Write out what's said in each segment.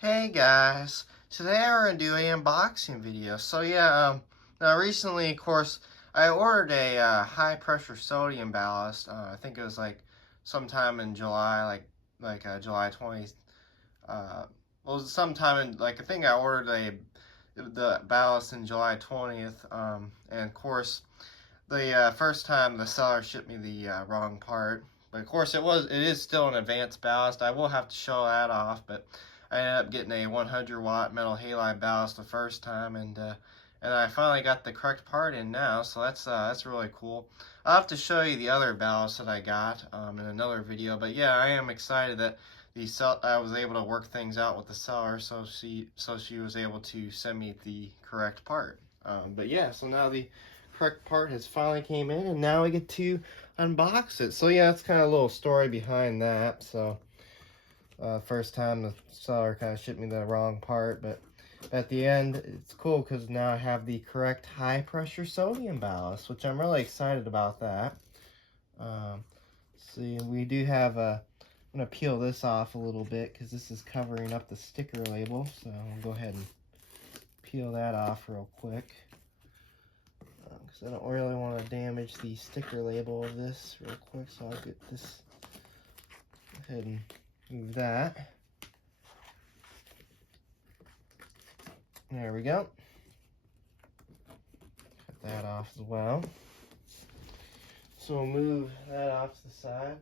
Hey guys, today we're gonna do an unboxing video. Now recently, of course, I ordered a high pressure sodium ballast. I think it was like sometime in July, July 20th. Well, sometime in I think I ordered the ballast in July 20th. And of course, the first time the seller shipped me the wrong part. But of course, it is still an advanced ballast. I will have to show that off, but I ended up getting a 100 watt metal halide ballast the first time, and I finally got the correct part in now. So that's really cool. I'll have to show you the other ballast that I got in another video. But yeah, I am excited that I was able to work things out with the seller, so she was able to send me the correct part. But yeah, so now the correct part has finally came in, and now we get to unbox it. So yeah, that's kind of a little story behind that. So first time the seller kind of shipped me the wrong part, but at the end it's cool because now I have the correct high pressure sodium ballast, which I'm really excited about that. See, we do have a, I'm going to peel this off a little bit because this is covering up the sticker label, so I'll go ahead and peel that off real quick. Because I don't really want to damage the sticker label of this real quick, so I'll get this, go ahead and move that. There we go. Cut that off as well. So we'll move that off to the side.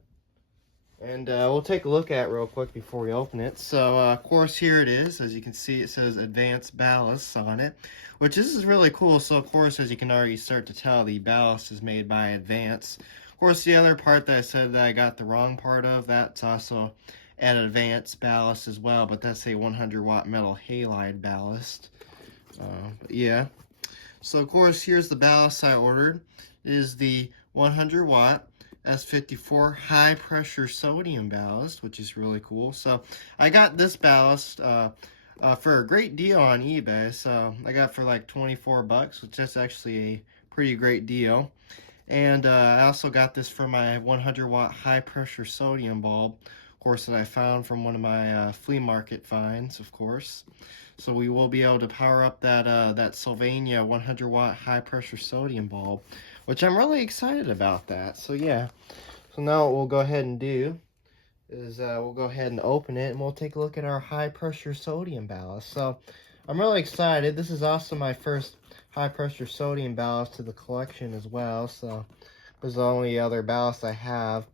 And we'll take a look at it real quick before we open it. So, of course, here it is. As you can see, it says Advanced Ballast on it, which this is really cool. So, of course, as you can already start to tell, the ballast is made by Advance. Of course, the other part that I said that I got the wrong part of, that's also an Advanced Ballast as well, but that's a 100 watt metal halide ballast. But yeah. So, of course, here's the ballast I ordered. It is the 100 watt S54 high pressure sodium ballast, which is really cool. So I got this ballast for a great deal on eBay. So I got for like 24 bucks, which is actually a pretty great deal. And I also got this for my 100 watt high pressure sodium bulb, of course, that I found from one of my flea market finds, of course. So we will be able to power up that Sylvania 100 watt high pressure sodium bulb, which I'm really excited about that. So yeah, so now what we'll go ahead and do is we'll go ahead and open it, and we'll take a look at our high pressure sodium ballast. So I'm really excited. This is also my first high pressure sodium ballast to the collection as well. So because the only other ballast I have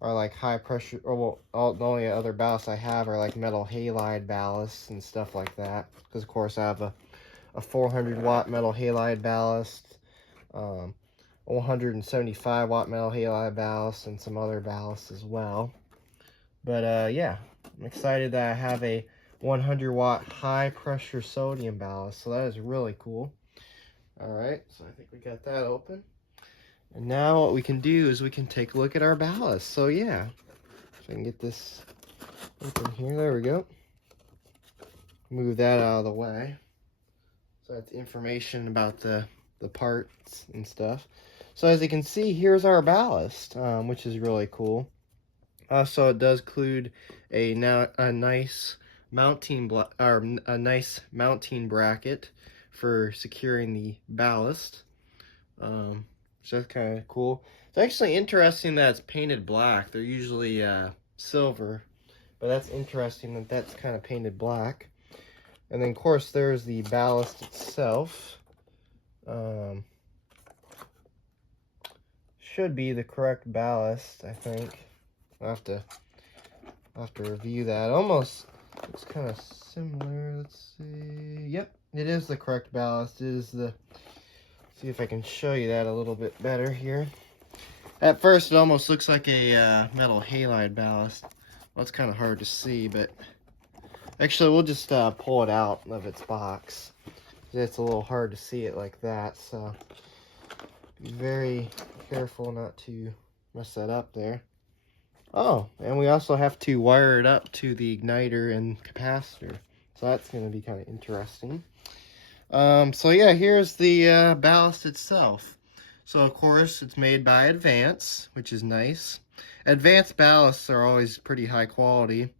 are like high pressure, or well, the only other ballasts I have are like metal halide ballasts and stuff like that. Because of course I have a 400 watt metal halide ballast, 175 watt metal halide ballast, and some other ballasts as well. But yeah, I'm excited that I have a 100 watt high pressure sodium ballast, so that is really cool. Alright, so I think we got that open. And now what we can do is we can take a look at our ballast. So yeah, if I can get this open here, there we go. Move that out of the way. So that's information about the parts and stuff. So as you can see, here's our ballast, which is really cool. Also, it does include a nice mounting bracket for securing the ballast. So that's kind of cool. It's actually interesting that it's painted black. They're usually silver, but that's interesting that that's kind of painted black. And then, of course, there's the ballast itself. Should be the correct ballast, I think. I'll have to review that. Almost looks kind of similar. Let's see. Yep, it is the correct ballast. It is the. See if I can show you that a little bit better here. At first, it almost looks like a metal halide ballast. Well, it's kind of hard to see, but actually, we'll just pull it out of its box. It's a little hard to see it like that, so be very careful not to mess that up there. Oh, and we also have to wire it up to the igniter and capacitor, so that's going to be kind of interesting. So yeah, here's the ballast itself. So of course, it's made by Advance, which is nice. Advanced ballasts are always pretty high quality.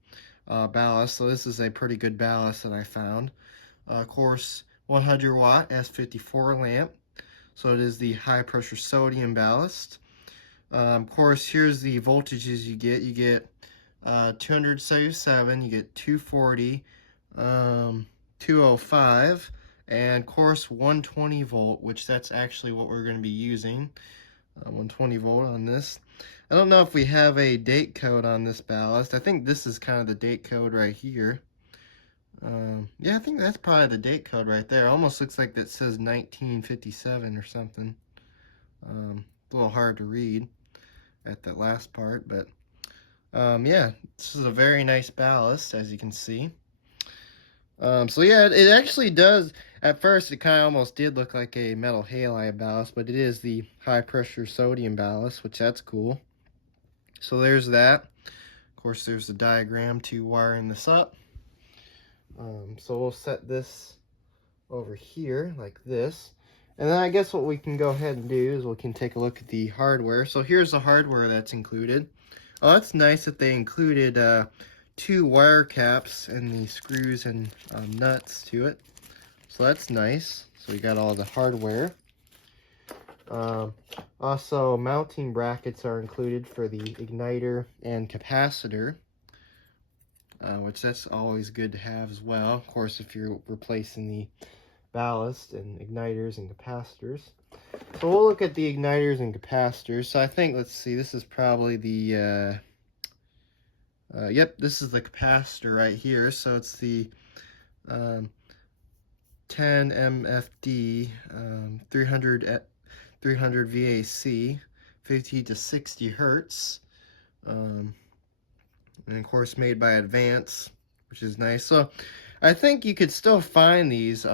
ballast. So this is a pretty good ballast that I found. Of course, 100 watt S54 lamp. So it is the high pressure sodium ballast. Of course, here's the voltages you get. You get 277, you get 240, 205, and of course 120 volt, which that's actually what we're going to be using. 120 volt on this. I don't know if we have a date code on this ballast. I think this is kind of the date code right here. Yeah, I think that's probably the date code right there. Almost looks like that says 1957 or something. It's a little hard to read at that last part, but yeah, this is a very nice ballast, as you can see. So yeah, it actually does, at first it kind of almost did look like a metal halide ballast, but it is the high pressure sodium ballast, which that's cool. So there's that. Of course, there's the diagram to wiring this up. So we'll set this over here like this. And then I guess what we can go ahead and do is we can take a look at the hardware. So here's the hardware that's included. Oh, that's nice that they included 2 wire caps and the screws and nuts to it. So that's nice. So we got all the hardware. Also, mounting brackets are included for the igniter and capacitor, which that's always good to have as well. Of course, if you're replacing the ballast and igniters and capacitors. So we'll look at the igniters and capacitors. So I think, let's see, this is probably the, yep, this is the capacitor right here. So it's the 10 MFD, 300 VAC, 50 to 60 Hertz. And of course made by Advance, which is nice. So I think you could still find these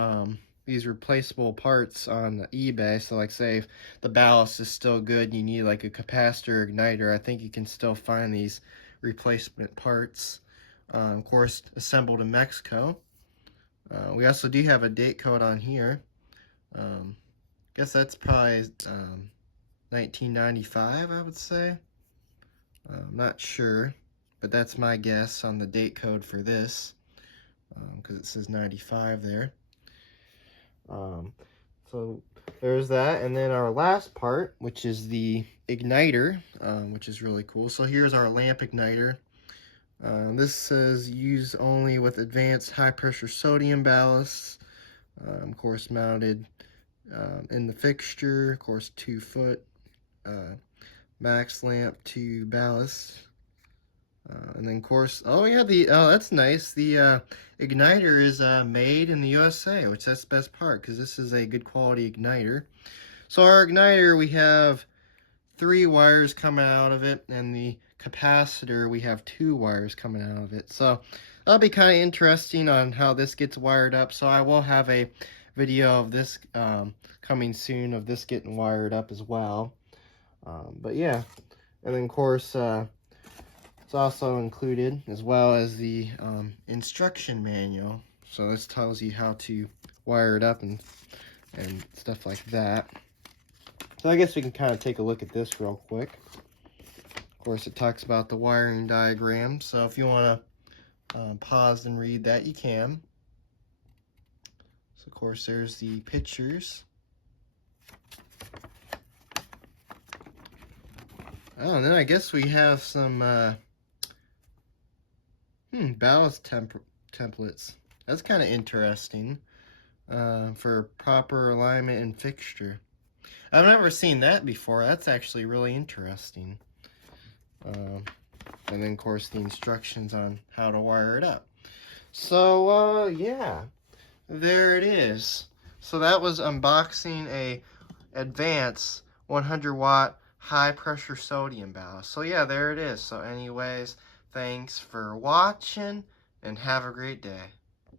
replaceable parts on eBay. So like say if the ballast is still good, you need like a capacitor igniter, I think you can still find these replacement parts. Of course, assembled in Mexico. We also do have a date code on here. Guess that's probably 1995, I would say. I'm not sure, but that's my guess on the date code for this, because it says 95 there. So there's that, and then our last part, which is the igniter, which is really cool. So here's our lamp igniter. This says use only with advanced high pressure sodium ballasts, of course mounted in the fixture, of course 2 foot, max lamp to ballast. And then of course, oh yeah, that's nice. The igniter is made in the USA, which that's the best part because this is a good quality igniter. So our igniter, we have 3 wires coming out of it, and the capacitor, we have 2 wires coming out of it. So that'll be kind of interesting on how this gets wired up. So I will have a video of this coming soon, of this getting wired up as well. But yeah, and then of course it's also included, as well as the instruction manual. So this tells you how to wire it up and stuff like that. So I guess we can kind of take a look at this real quick. Of course, it talks about the wiring diagram. So if you want to pause and read that, you can. So of course, there's the pictures. Oh, and then I guess we have some ballast templates. That's kind of interesting for proper alignment and fixture. I've never seen that before. That's actually really interesting. And then, of course, the instructions on how to wire it up. So, yeah, there it is. So that was unboxing a Advance 100 watt high pressure sodium ballast. So yeah, there it is. So anyways, thanks for watching and have a great day.